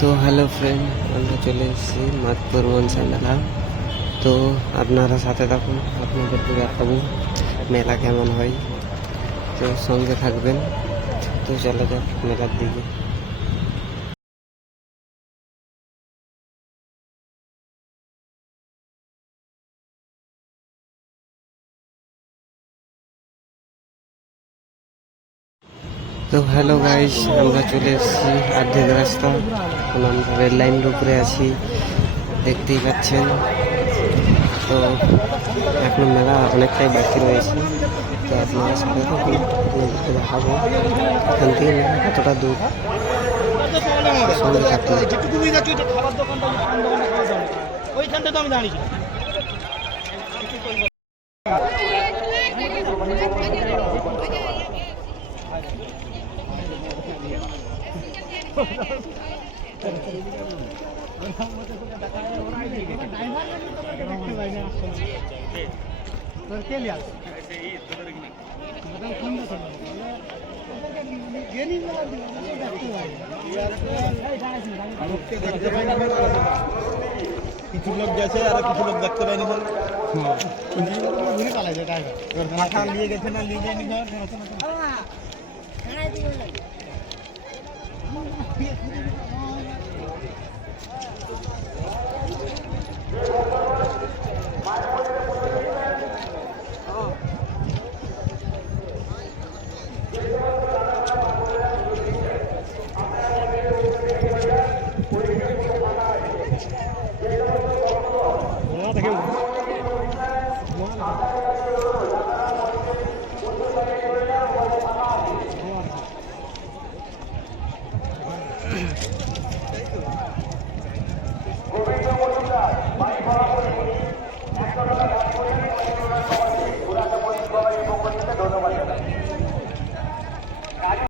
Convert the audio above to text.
তো hello friend, আমরা চলে এসেছি মাতপুর মনসা মেলা। তো আপনারা সাথে থাকুন, আপনাদেরকে দেখাবো মেলা কেমন হয়। তো সঙ্গে থাকবেন। তো চলে যাক মেলার দিকে। তো হ্যালো গাইস, আমরা চলে এসেছি অর্ধেক রাস্তা। এখন আমরা রেল লাইনের উপরে আছি, দেখতেই পাচ্ছেন। তো এখন মেলা অনেকটাই বাকি রয়েছে। তো আপনারা সাথে থাকুন, আপনাদেরকে দেখাবো এখান থেকে মেলা কতটা দূর। সঙ্গে থাকুন। ওইখানটা তো আমি দাঁড়িয়েছি। কিছু লোক গেছে আর কিছু লোক দেখতে পাইনি মাথা নিয়ে গেছে না নিয়ে যায়নি